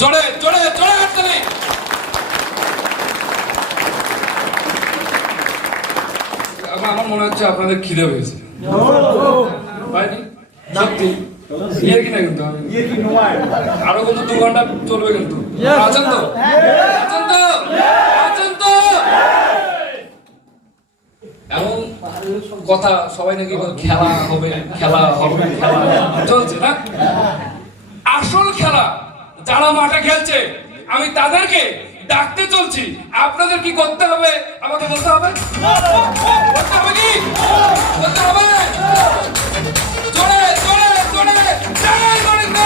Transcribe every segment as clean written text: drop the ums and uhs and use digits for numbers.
জোরে জোরে জোরে হাততালি। আমার মনে হচ্ছে আপনাদের খিদে হয়েছে। হয়নি? সত্যি ইয়ে কি না, কিন্তু আরো কিন্তু 2 ঘন্টা চলবে, কিন্তু আছেন তো? আছেন তো? আছেন তো? এমন কথা সবাই নাকি খেলা হবে, খেলা হবে, খেলা চলছে না। আসল খেলা যারা মাঠে খেলছে আমি তাদেরকে ডাকতে চলছি। আপনাদের কি করতে হবে আমাকে বলতে হবে? বলতে হবে কি? বলতে হবে? জোরে জোরে জোরে জয় গোবিন্দ।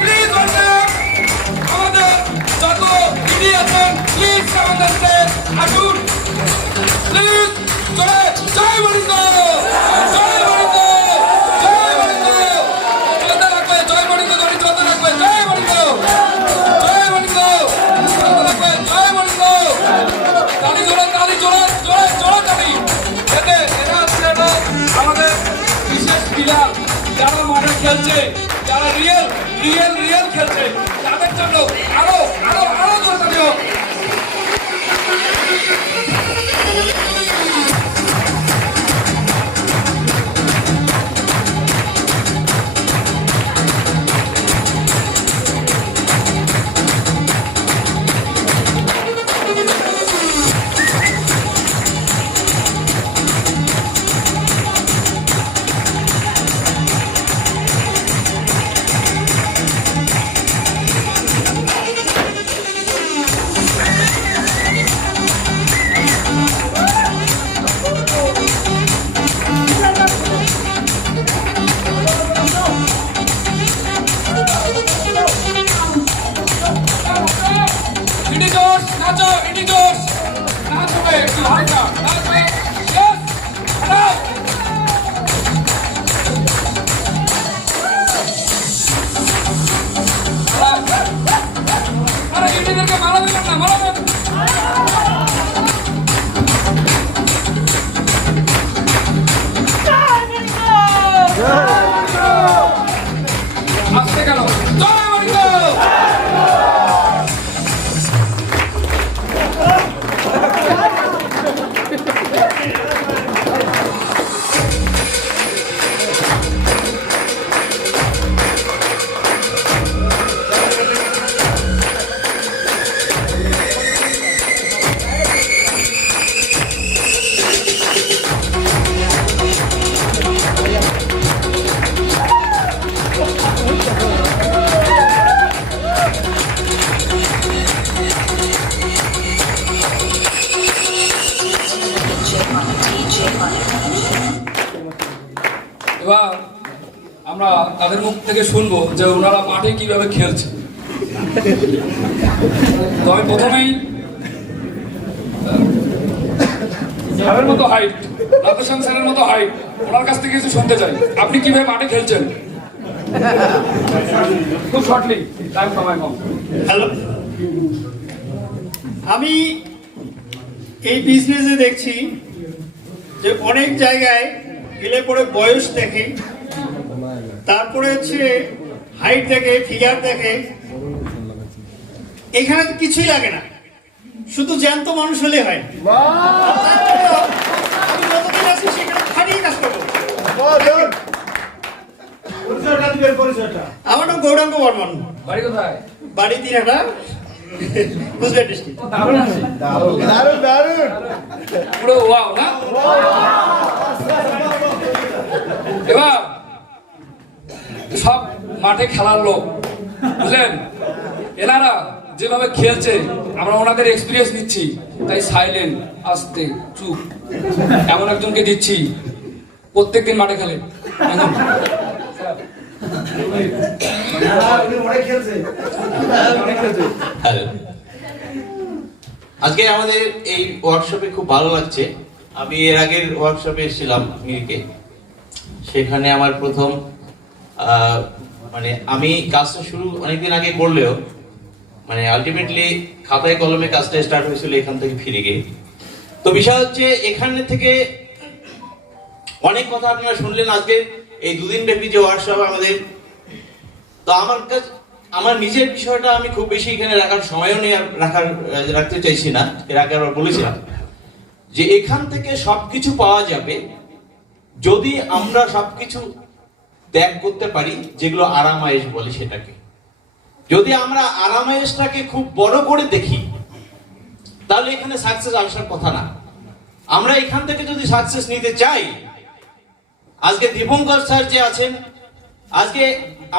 প্লিজ আমাদের যত দিদি আছেন প্লিজ আমাদের সাথে আসুন। প্লিজ জয় জয় গোবিন্দ, জয় গোবিন্দ, জয় গোবিন্দ। চলতে থাকবে জয় গোবিন্দ, ধরে চলতে থাকবে জয় গোবিন্দ, জয় গোবিন্দ, চলতে থাকবে জয় গোবিন্দ। তালি জোরে, তালি জোরে, জোরে জোরে তালি। এতে এরা হচ্ছে আমাদের বিশেষ প্লেয়ার যারা মাঠে খেলছে, যারা রিয়েল রিয়েল রিয়েল খেলছে, তাদের জন্য আরো আরো আরো জোরে তালি হোক। ইডি জোশ নাচো, ইডি জোশ নাচবে, একটু হালকা নাচবে। Yes hello. আরে ইডিদেরকে মারা দেবেন না, মারা দেবেন। আসতে গেল জয় গোবিন্দ। এবার আমরা তাদের মুখ থেকে শুনবো যে ওনারা মাঠে কিভাবে খেলছে। তো আমি প্রথমেই স্যারের মতো হাইট, রাধেশ্যাম স্যারের মতো হাইট, ওনার কাছ থেকে কিছু শুনতে চাই। আপনি কিভাবে মাঠে খেলছেন? খুব শর্টলি, টাইম সময় কম। হ্যালো, আমি এই বিজনেসে দেখছি যে অনেক জায়গায় গেলে পরে বয়স দেখে, তারপরে হচ্ছে হাইট দেখে, ফিগার দেখে। এখানে কিছুই লাগে না, শুধু জ্যান্ত মানুষ হলে হয়। আমি যতদিন আছি সেখানে খাটিয়ে কাজ করবো। আমার নাম গৌরাঙ্গ বর্মন। বাড়ি কোথায়? বাড়ি দিনহাটা, কুচবিহার ডিস্ট্রিক্ট। দারুণ দারুণ পুরো ওয়াও না? এবার সব মাঠে খেলার লোক, বুঝলেন? এনারা যেভাবে খেলছে আমরা ওনাদের এক্সপিরিয়েন্স নিচ্ছি, তাই সাইলেন্ট, আস্তে, চুপ এমন একজনকে দিচ্ছি প্রত্যেকদিন মাঠে খেলে। এখন হ্যালো, আজকে আমাদের এই ওয়ার্কশপে খুব ভালো লাগছে। আমি এর আগের ওয়ার্কশপে এসেছিলাম মিরকে, সেখানে আমার প্রথম মানে আমি কাজটা শুরু অনেকদিন আগে করলেও মানে আলটিমেটলি খাতায় কলমে কাজটা স্টার্ট হয়েছিল এখান থেকে ফিরে গিয়ে। তো বিষয় হচ্ছে এখান থেকে অনেক কথা আপনারা শুনলেন আজকে এই দুদিন ব্যাপী যে ওয়ার্কশপ আমাদের। তো আমার কাছে আমার নিজের বিষয়টা আমি খুব বেশি এখানে রাখার সময়ও নেই, রাখতে চাইছি না। এর আগে আবার বলেছিলাম যে এখান থেকে সবকিছু পাওয়া যাবে যদি আমরা সবকিছু ত্যাগ করতে পারি, যেগুলো আরামায়েশ বলি সেটাকে। যদি আমরা আরামায়েশটাকে খুব বড় করে দেখি তাহলে এখানে সাকসেস আসার কথা না। আমরা এখান থেকে যদি সাকসেস নিতে চাই, আজকে দীপঙ্কর স্যার যে আছেন, আজকে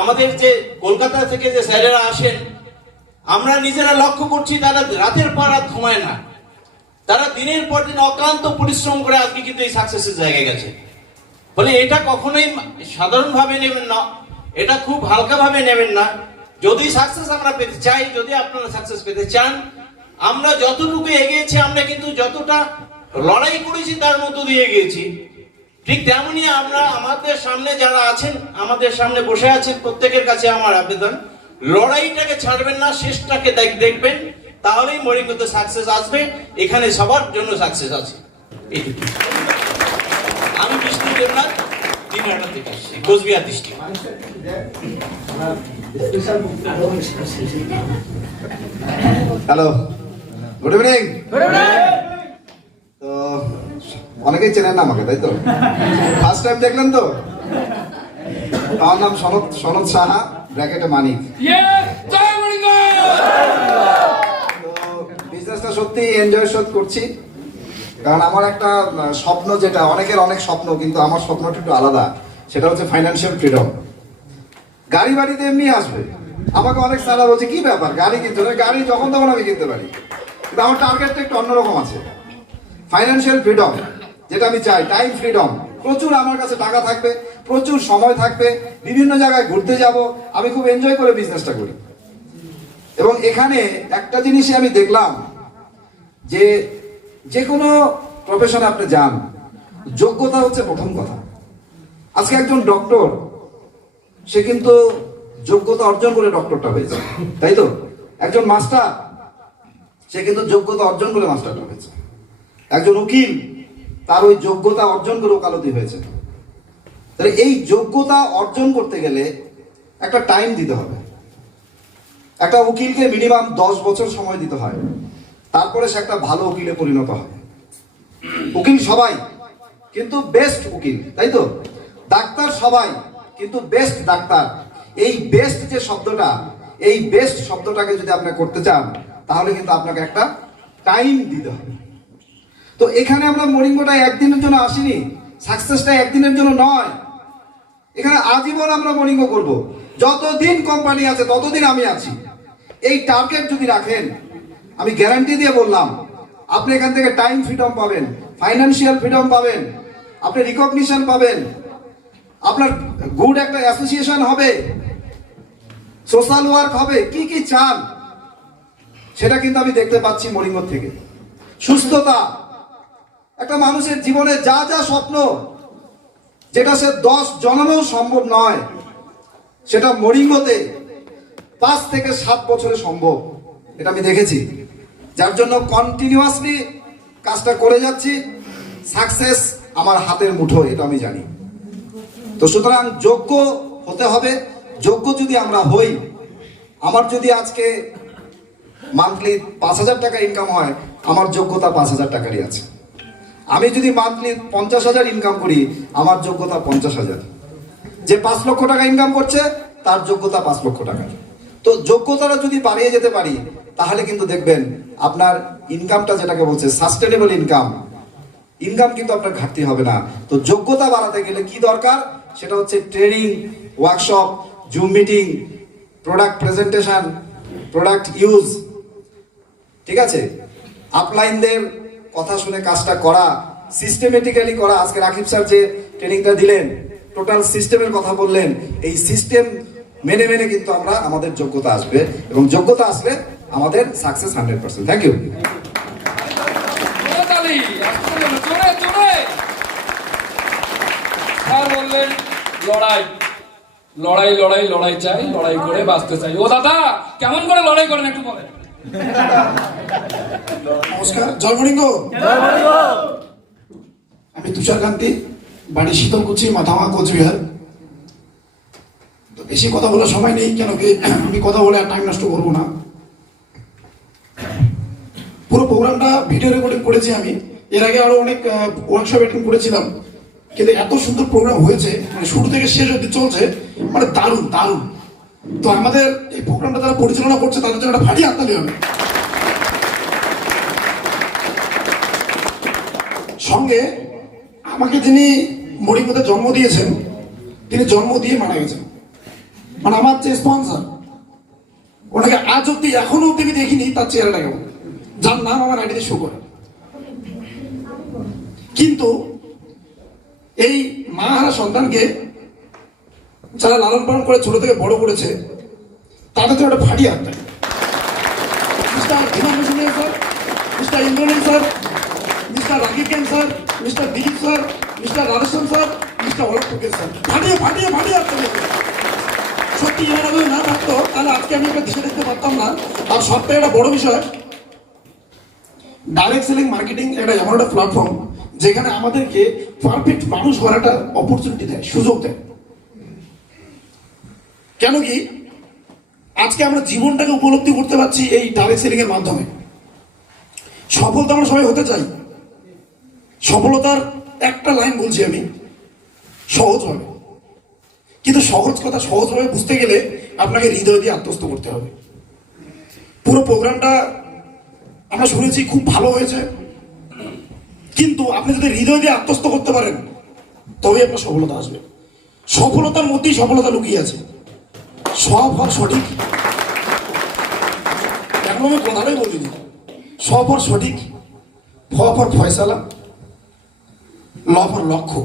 আমাদের যে কলকাতা থেকে যে স্যারেরা আসেন, আমরা নিজেরা লক্ষ্য করছি তারা রাতের পর রাত ঘুমায় না, তারা দিনের পর দিন অক্লান্ত পরিশ্রম করে আজকে কিন্তু এই সাকসেসের জায়গায় গেছে। ফলে এটা কখনোই সাধারণভাবে নেবেন না, এটা খুব হালকাভাবে নেবেন না। যদি সাকসেস আমরা পেতে চাই, যদি আপনারা সাকসেস পেতে চান, আমরা যতটুকু এগিয়েছি, আমরা কিন্তু যতটা লড়াই করেছি তার মধ্য দিয়ে এগিয়েছি, ঠিক তেমনি আমরা আমাদের সামনে যারা আছেন, আমাদের সামনে বসে আছেন, প্রত্যেকের কাছে আমার আবেদন, লড়াইটাকে ছাড়বেন না, শেষটাকে দেখবেন, তাহলেই মরিঙ্গোতে সাকসেস আসবে। এখানে সবার জন্য সাকসেস আছে। এইটুকু। আমি বিষ্ণু দেবনাথ, দিনহাটা থেকে আসছি, Cooch Behar district. Hello, good evening. তো অনেকেই চেনেন না আমাকে, তাই তো? ফার্স্ট টাইম দেখলেন তো? আমার নাম সনদ সাহা, ব্র্যাকেটে মানিক। জয় মরিঙ্গ। তো বিজনেসটা সত্যি এনজয় করছি, কারণ আমার একটা স্বপ্ন, যেটা অনেকের অনেক স্বপ্ন, কিন্তু আমার স্বপ্নটা একটু আলাদা। সেটা হচ্ছে ফাইন্যান্সিয়াল ফ্রিডম। গাড়ি বাড়িতে এমনি আসবে, আমাকে অনেক সারা বলছে কি ব্যাপার গাড়ি কিনতে হবে, গাড়ি যখন তখন আমি কিনতে পারি, কিন্তু আমার টার্গেটটা একটু অন্যরকম আছে। ফাইন্যান্সিয়াল ফ্রিডম যেটা আমি চাই, টাইম ফ্রিডম, প্রচুর আমার কাছে টাকা থাকবে, প্রচুর সময় থাকবে, বিভিন্ন জায়গায় ঘুরতে যাব, আমি খুব এনজয় করে বিজনেসটা করি। এবং এখানে একটা জিনিসই আমি দেখলাম যে যে কোনো প্রফেশনে আপনি যান, যোগ্যতা হচ্ছে প্রথম কথা। আজকে একজন ডক্টর, সে কিন্তু যোগ্যতা অর্জন করে ডক্টরটা হয়েছে, তাই তো? একজন মাস্টার, সে কিন্তু যোগ্যতা অর্জন করে মাস্টারটা হয়েছে। একজন উকিল, তার ওই যোগ্যতা অর্জন করে ওকালতি হয়েছে। তাহলে এই যোগ্যতা অর্জন করতে গেলে একটা টাইম দিতে হবে। একটা উকিলকে মিনিমাম 10 বছর সময় দিতে হয়, তারপরে সে একটা ভালো উকিলে পরিণত হয়। উকিল সবাই, কিন্তু বেস্ট উকিল, তাই তো? ডাক্তার সবাই, কিন্তু বেস্ট ডাক্তার। এই বেস্ট যে শব্দটা, এই বেস্ট শব্দটাকে যদি আপনি করতে চান, তাহলে কিন্তু আপনাকে একটা টাইম দিতে হবে। তো এখানে আমরা মরিঙ্গোটা একদিনের জন্য আসিনি, সাকসেসটা একদিনের জন্য নয়। এখানে আজীবন আমরা মরিঙ্গো করব, যতদিন কোম্পানি আছে ততদিন আমি আছি। এই টার্গেট যদি রাখেন, আমি গ্যারান্টি দিয়ে বললাম, আপনি এখান থেকে টাইম ফ্রিডম পাবেন, ফাইন্যান্সিয়াল ফ্রিডম পাবেন, আপনি রিকগনিশন পাবেন, আপনার গুড একটা অ্যাসোসিয়েশন হবে, সোশ্যাল ওয়ার্ক হবে, কি কি চান সেটা কিন্তু আমি দেখতে পাচ্ছি মরিঙ্গো থেকে। সুস্থতা, একটা মানুষের জীবনে যা যা স্বপ্ন, যেটা সে 10 জন্মেও সম্ভব নয়, সেটা মরিঙ্গোতে 5 থেকে 7 বছরে সম্ভব। এটা আমি দেখেছি, যার জন্য কন্টিনিউয়াসলি কাজটা করে যাচ্ছি। সাকসেস আমার হাতের মুঠো, এটা আমি জানি। তো সুতরাং যোগ্য হতে হবে। যোগ্য যদি আমরা হই, আমার যদি আজকে মান্থলি 5,000 টাকা ইনকাম হয়, আমার যোগ্যতা 5,000 টাকারই আছে। আমি যদি মান্থলি 50,000 ইনকাম করি, আমার যোগ্যতা 50,000। যে 5 লক্ষ টাকা ইনকাম করছে, তার যোগ্যতা 5 লক্ষ টাকা। তো যোগ্যতাটা যদি বাড়িয়ে যেতে পারি, তাহলে কিন্তু দেখবেন আপনার ইনকামটা, যেটাকে বলছে সাস্টেনেবল ইনকাম, ইনকাম কিন্তু আপনার ঘাটতি হবে না। তো যোগ্যতা বাড়াতে গেলে কি দরকার, সেটা হচ্ছে training, workshop, zoom meeting, product presentation, product use, ঠিক আছে, আপলাইনদের কথা শুনে কাজটা করা, সিস্টেমেটিক্যালি করা। আজকে রাকিব স্যার যে ট্রেনিংটা দিলেন, টোটাল সিস্টেমের কথা বললেন, এই সিস্টেম মেনে মেনে কিন্তু আমরা আমাদের যোগ্যতা আসবে, এবং যোগ্যতা আসলে আমাদের সাকসেস 100%। Thank you. স্যার বললেন লড়াই লড়াই লড়াই লড়াই চাই, লড়াই করে বাঁচতে চাই। ও দাদা, কেমন করে লড়াই করেন একটু বলেন। নমস্কার, জয় মরিঙ্গ। আমি তুষার কান্তি, বাড়ি শীতলকুচি, মাথামা, কোচবিহার। তো বেশি কথা বলার সময় নেই, কেন কি আমি কথা বলে আর টাইম নষ্ট করবো না। পুরো প্রোগ্রামটা ভিডিও রেকর্ডিং করেছি আমি, এর আগে আরো অনেক ওয়ার্কশপ অ্যাটেন্ড করেছিলাম, কিন্তু এত সুন্দর প্রোগ্রাম হয়েছে, মানে শুরু থেকে শেষ অবধি চলছে, মানে দারুণ দারুণ। তো আমাদের এই প্রোগ্রামটা যারা পরিচালনা করছে তাদের জন্য একটা ভারী হাততালি হবে। সঙ্গে আমাকে যিনি মরিমুতে জন্ম দিয়েছেন, তিনি জন্ম দিয়ে মারা গেছেন, মানে আমার যে স্পন্সর, ওনাকে আজ অব্দি এখনো অব্দি আমি দেখিনি তার চেহারাটা কেমন, যার নাম আমার আইডিতে শো করে। কিন্তু এই মা হারা সন্তানকে যারা লালন পালন করে ছোট থেকে বড় করেছে, তাদের তো একটা ভারী হাত থাকে। Mister Himanshu sir, mister Indranil sir, mister Rakib Khan sir, mister Dilip sir, mister Radheshyam sir, mister Alok Tukel sir, ফাটিয়ে ফাটিয়ে ফাটিয়ে হাত থাকে। সত্যি এনারা যদি না থাকতো তাহলে আজকে আমি একটা দিশা দেখতে পারতাম না। আর সব থেকে একটা বড় বিষয়, ডাইরেক্ট সেলিং মার্কেটিং একটা এমন একটা প্ল্যাটফর্ম যেখানে আমাদেরকে পারফেক্ট মানুষ হওয়ার একটা অপরচুনিটি দেয়, সুযোগ দেয়। কেন কি আজকে আমরা জীবনটাকে উপলব্ধি করতে পারছি এই ডাইরেক্ট সেলিং এর মাধ্যমে। সফলতা আমরা সবাই হতে চাই, সফলতার একটা লাইন বলছি আমি, সহজভাবে। কিন্তু সহজ কথা সহজভাবে বুঝতে গেলে আপনাকে হৃদয় দিয়ে আত্মস্থ করতে হবে। পুরো প্রোগ্রামটা আমরা শুনেছি খুব ভালো হয়েছে, কিন্তু আপনি যদি হৃদয় দিয়ে আত্মস্থ করতে পারেন তবেই আপনার সফলতা আসবে। সফলতার মধ্যেই সফলতা লুকিয়ে আছে। সব হওয়ার সঠিক, এখন আমি কথাটাই বলিনি। সব হওয়ার সঠিক, ফ ফর ফয়সালা, ল ফর লক্ষ্য।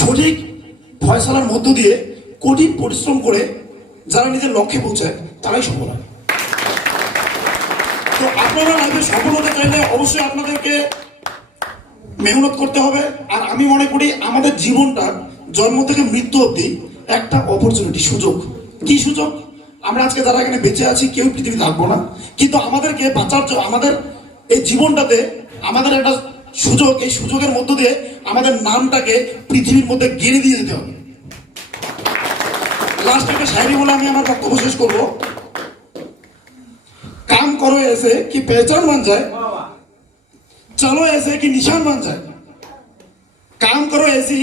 সঠিক ফয়সালার মধ্য দিয়ে কঠিন পরিশ্রম করে যারা নিজের লক্ষ্যে পৌঁছায় তারাই সফল হয়। তো আপনারা লাইফে সফল হতে চাইলে অবশ্যই আপনাদেরকে মেহনত করতে হবে। আর আমি মনে করি আমাদের জীবনটা জন্ম থেকে মৃত্যু অবধি একটা অপরচুনিটি, সুযোগ। কি সুযোগ? আমরা আজকে যারা এখানে বেঁচে আছি কেউ পৃথিবীতে থাকবো না, কিন্তু আমাদেরকে বাঁচার জন্য আমাদের এই জীবনটাতে আমাদের একটা সুযোগ, এই সুযোগের মধ্য দিয়ে আমাদের নামটাকে পৃথিবীর মধ্যে গেড়ে দিয়ে যেতে হবে। লাস্ট একটা শায়রি বলে আমি আমার বক্তব্য শেষ করবো। काम करो ऐसे कि पहचान बन जाए, चलो ऐसे कि निशान बन जाए। काम करो ऐसी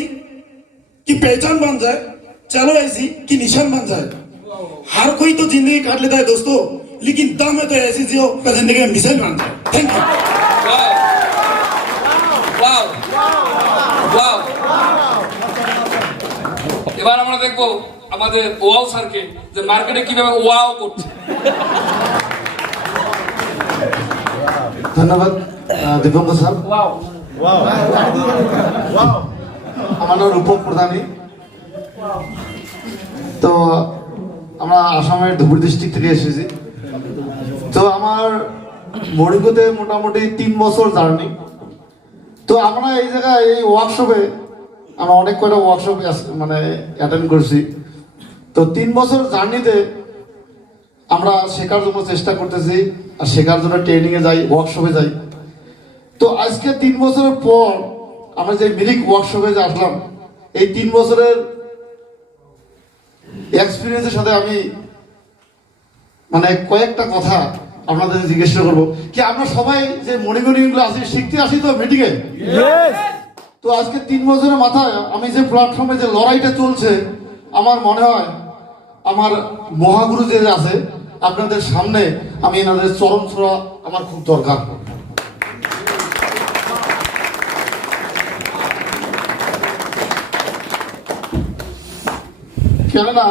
कि पहचान बन जाए, चलो ऐसी कि निशान बन जाए। हर कोई तो जिंदगी काट लेता है दोस्तों, लेकिन दम है तो ऐसी जियो कि जिंदगी में मिसाइल बन जाए। Thank you. Wow wow. এবার আমরা দেখবো আমাদের ওয়াও স্যারকে যে মার্কেটে কিভাবে ওয়াও করছে। ধন্যবাদ দিবঙ্গ স্যার। আমার নাম রূপক প্রধানী। তো আমরা আসামের ধুবুরি ডিস্ট্রিক্ট থেকে এসেছি। তো আমার মরিঙ্গোতে মোটামুটি 3 বছর জার্নি। তো আমরা এই জায়গায় এই ওয়ার্কশপে আমরা অনেক কয়টা ওয়ার্কশপ মানে অ্যাটেন্ড করেছি। তো 3 বছর জার্নিতে আমরা শেখার জন্য চেষ্টা করতেছি, আর শেখার জন্য ট্রেনিংয়ে যাই, ওয়ার্কশপে যাই। তো আজকে 3 বছরের পর আমরা যে মিরিক ওয়ার্কশপে যে আসলাম, এই 3 বছরের এক্সপিরিয়েন্সের সাথে আমি মানে কয়েকটা কথা আপনাদের জিজ্ঞেস করবো। কি আমরা সবাই যে মনিগুলো আসি শিখতে আসি তো মিটিংয়ে? তো আজকে 3 বছরের মাথায় আমি যে প্ল্যাটফর্মে যে লড়াইটা চলছে, আমার মনে হয় আমার মহাগুরু যে আছে আপনাদের সামনে আমি এনাদের চরণ ছোঁয়া আমার খুব দরকার। কেননা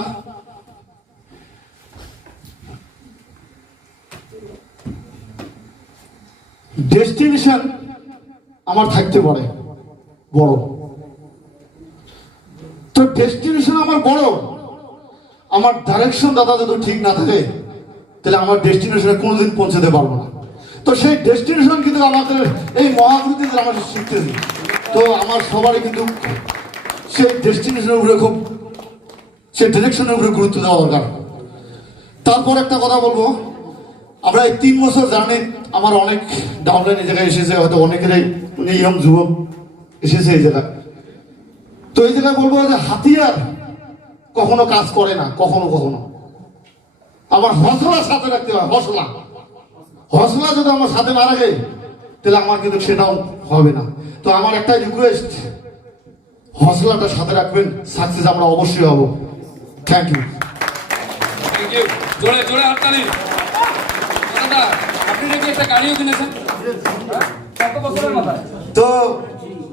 ডেস্টিনেশন আমার থাকতে পারে বড়, তো ডেস্টিনেশন আমার বড়, আমার ডাইরেকশন দাদা যদি ঠিক না থাকে তাহলে আমার ডেস্টিনেশনে কোনোদিন পৌঁছাতে পারবো না। তো সেই ডেস্টিনেশন কিন্তু আমাদের এই মহাগুরুদের আমাদের শিখতেছি। তো আমার সবারই কিন্তু সেই ডেস্টিনেশনের উপরে খুব, সেই ডিরেকশনের উপরে গুরুত্ব দেওয়া দরকার। তারপর একটা কথা বলবো, আমরা এই 3 বছর জার্নি আমার অনেক ডাউনলাইন এই জায়গায় এসেছে, হয়তো অনেকেরই ইয়ং যুবক এসেছে এই জায়গায়। তো এই জায়গায় বলবো যে হাতিয়ার কখনো কাজ করে না, কখনো কখনো। আমার হসলা সাথে রাখতে হয়, হসলা হসলা যদি আমার সাথে না রাখে তাহলে আমার কিন্তু সেটাও হবে না। তো আমার একটাই রিকোয়েস্ট, হসলাটা সাথে রাখবেন, সাকসেস আমরা অবশ্যই হব। Thank you. Thank you. জোরে জোরে হাততালি। দাদা, আপনি নাকি একটা গাড়িও কিনেছেন? কত বছরের মাথায়? তো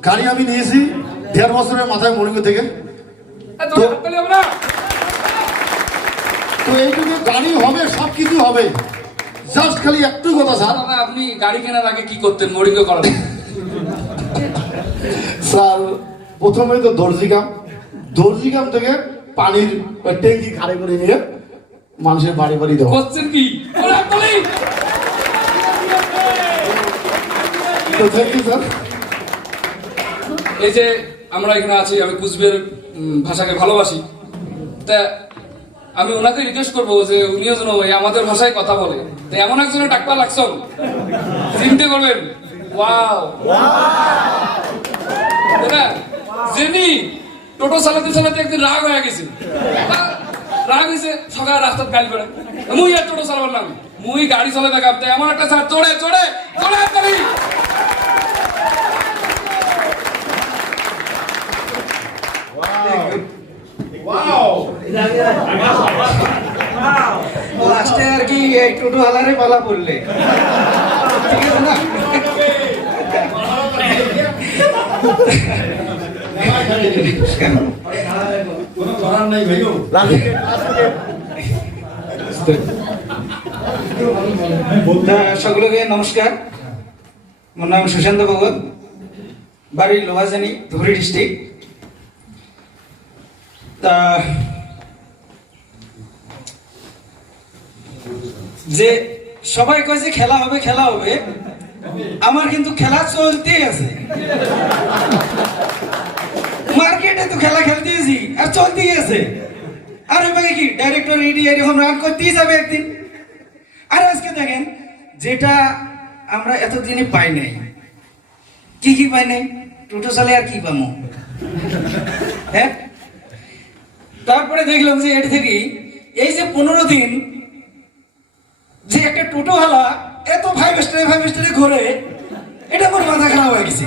গাড়ি আমি নিয়েছি 1.5 বছরের মাথায় মরিঙ্গ থেকে। জোরে হাততালি হবে না? তো এইটুকু গাড়ি হবে, সব কিছু হবে, জাস্ট খালি একটু কথা স্যার। দাদা, আপনি গাড়ি কেনার আগে কি করতেন মরিঙ্গ করার? স্যার প্রথমে তো দর্জি কাম থেকে পানির ট্যাঙ্কি ঘাড়ে করে নিয়ে মানুষের বাড়ি বাড়ি দেওয়া। করছেন কি? জোরে হাততালি। তো থ্যাংক ইউ স্যার। এই যে আমরা এখানে আছি, আমি কুচবিহার ভাষাকে ভালোবাসি, তা আমি ওনাকে রিকোয়েস্ট করবো যে উনিও যেন ওই আমাদের ভাষায় কথা বলে। তো এমন একজনের ডাক্তার লাগছেন, চিন্তা করবেন। ওয়াও, দাদা জেনি টোটো চালাতে চালাতে একদিন রাগ হয়ে গেছে। রাগ হয়েছে, সকালে রাস্তার গাড়ি করে মুই আর টোটো চালাবার না, মুই গাড়ি চলে দেখাম। তো এমন একটা স্যার চড়ে চড়ে চড়ে গাড়ি। লাস্টে আর কি এই টোটো হালারে পালা পড়লে, ঠিক আছে না? সকলকে নমস্কার। মোর নাম সুশান্ত ভগত, বাড়ি লোহাজানি, ধুবড়ী ডিস্ট্রিক্ট। তা যে সবাই কয় যে খেলা হবে খেলা হবে, আমার কিন্তু খেলা চলতেই আছে। মার্কেটে তো খেলা খেলতেছি আর চলতেই আছে। আর এবার কি ডাইরেক্টর রেডি এরকম রান করতেই যাবে একদিন। আর আজকে দেখেন যেটা আমরা এতদিনে পাই নাই, কি পাই নাই, টোটো চালে আর কি পামো, হ্যাঁ? তারপরে দেখলাম যে এর থেকে এই যে 15 দিন যে একটা টোটো হালা এত ফাইভ স্টারে ঘুরে, এটা আমার মাথা খারাপ হয়ে গেছে।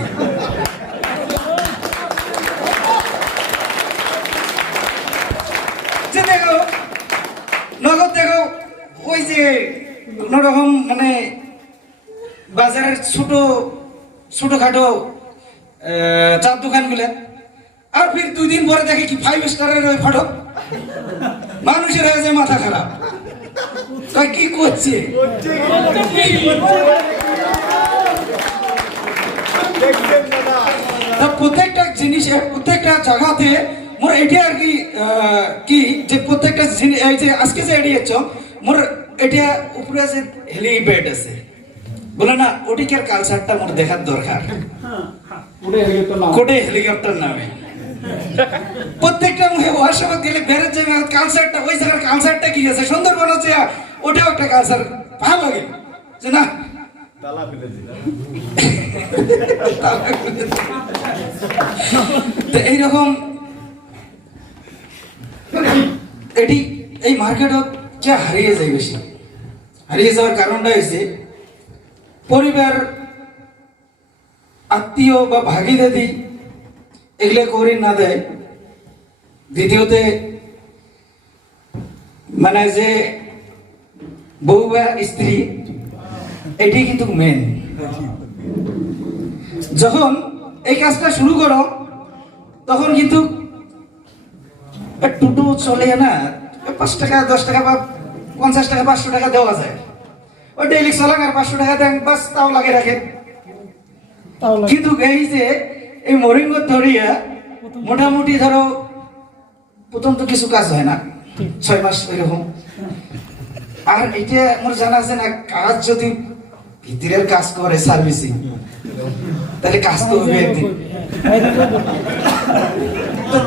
যে দেখো নগদ, দেখো ওই যে কোন রকম মানে বাজারের ছোটখাটো চার দোকান গুলা, আর ফির 2 দিন পরে দেখে কি 5 স্টারের ওই ফটো। মানুষের হয়ে যায় মাথা খারাপ, তাই কি করছে? প্রত্যেকটা জিনিসের প্রত্যেকটা জায়গাতে মোর এটা আর কি যে প্রত্যেকটা জিনিস, এই যে আজকে যে এড়িয়েছ মোর এটা উপরে আছে হেলিপ্যাড আছে বলে না, ওটিকার কালচারটা মোর দেখার দরকার। কোটে হেলিকপ্টার নামে প্রত্যেকটা মুখে হোয়াটসঅ্যাপে দিলে বেড়ে যাবে কালচারটা, ওই জায়গার কালচারটা কি আছে, সুন্দরবন আছে, ওটাও একটা কালচার ভালো লাগে যে না। তো এইরকম এটি এই মার্কেটত কে হারিয়ে যায় বেশি। হারিয়ে যাওয়ার কারণটা হয়েছে পরিবার, আত্মীয় বা ভাগি দাদি এগুলো করি না দেয়। দ্বিতীয়তে মানে যে বউ বা স্ত্রী, এটি কিন্তু মেন। যখন এই কাজটা শুরু করো তখন কিন্তু টোটো চলে না, 5 টাকা 10 টাকা বা 50 টাকা 500 টাকা দেওয়া যায়। ওই ডেইলি চলাক আর 500 টাকা দেন, বাস তাও লাগে রাখে। কিন্তু এই যে এই মরিঙ্গ ধরিয়া মোটামুটি ধরো প্রথম তো কিছু কাজ হয় না, 6 মাস এরকম। আর এটা আমার জানা আছে না, কাজ যদি ভিতরের কাজ করে সার্ভিসিং, তাহলে কাজ তো হবে একদিন।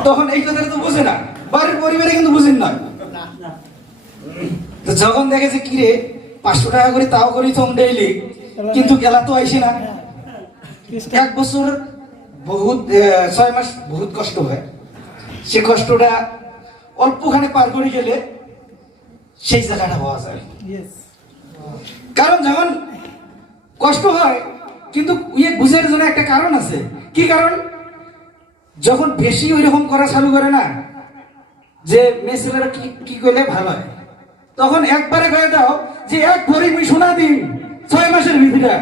তখন এই কথাটা তো বুঝে না, বাড়ির পরিবারে কিন্তু বুঝেন না। তো যখন দেখে যে কিরে 500 টাকা করে তাও করি তো ডেইলি, কিন্তু গেলা তো আইসি না। 1 বছর বহুত 6 মাস বহুত কষ্ট হয়। সে কষ্টটা অল্পখানে পার করে গেলে সেই জায়গাটা পাওয়া যায়। কারণ যখন কষ্ট হয় কিন্তু ইয়ে বুঝার জন্য একটা কারণ আছে। কি কারণ? যখন বেশি ওই রকম করা চালু করে না, যে মেয়ে ছেলেরা কি করলে ভালো হয়, তখন একবারে কয়ে দাও যে এক ভরি মুই সোনা দিন 6 মাসের ভিতরে।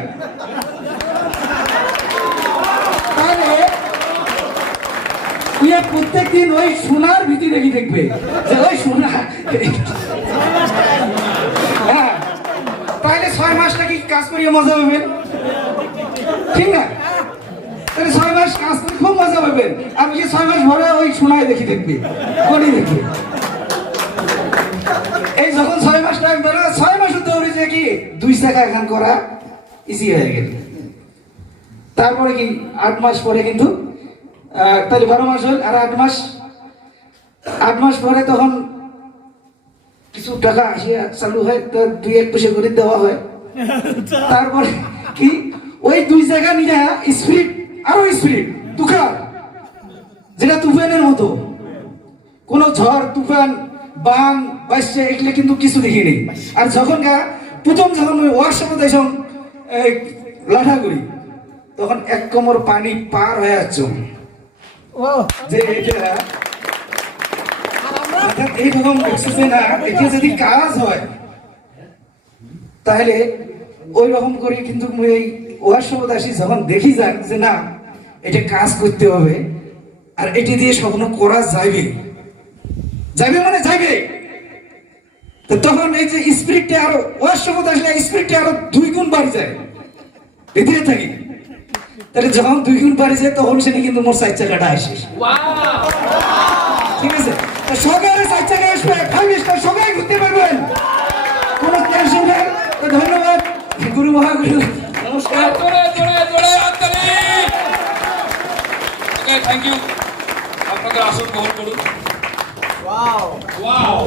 তাহলে ইয়ে প্রত্যেকদিন ওই সোনার ভীতি দেখি দেখবে যে ওই সোনা। হ্যাঁ, তাহলে 6 মাসটা কি কাজ করিয়ে মজা পাবেন, ঠিক না? তাহলে 6 মাস কাজ করে খুব মজা পাবেন। আর ওই 6 মাস ভরে ওই সোনায় দেখি দেখবে, কোনই দেখবে। এই যখন 6 মাস টাইম ধরে 6 মাস দৌড়ে যে কি 2 টাকা এখান করা ইজি হয়ে গেল। তারপরে কি 8 মাস পরে কিন্তু তাহলে 12 মাস হল, আর 8 মাস পরে তখন কিছু টাকা আসে চালু হয়, তো 2-1 পয়সা করে দেওয়া হয়। তারপরে কি ওই 2 জায়গা নিয়ে স্পিড, আরো স্পিড তুফান, যেটা তুফানের মতো। কোন ঝড় তুফান বান বাইশে এগুলো কিন্তু কিছু দেখিনি। আর যখন প্রথম যখন ওই ওয়ার্কশপে দেখলাম লাঠা করি, তখন 1 কোমর পানি পার হয়ে যাচ্ছে। যে এটা এইরকম দেখছে না, এটা যদি কাজ হয় তাহলে ওই রকম করে কিন্তু এই ওয়ার্কশপে আসি, যখন দেখি যান যে না এটা কাজ করতে হবে আর এটি দিয়ে স্বপ্ন করা যাবে, যাবে মানে যাবে, তখন এই যে স্পিরিটটা আরো ওয়ার্কশপে আসলে স্পিরিটটা আরো 2 গুণ বাড়ি যায়। এদিকে থাকি তাহলে যখন 2 গুণ বাড়ি যায় তখন সেটা কিন্তু মোর 4 চাকাটা আসে। ঠিক আছে, সকালে 4 চাকা আসবে, 5 স্টার সবাই ঘুরতে পারবেন, কোনো টেনশন নেই। ধন্যবাদ গুরু মহাগুরু, নমস্কার। জোরে জোরে জোরে হাততালি। ওকে, থ্যাংক ইউ। আপনাদের আসন গ্রহণ করুন। Wow wow.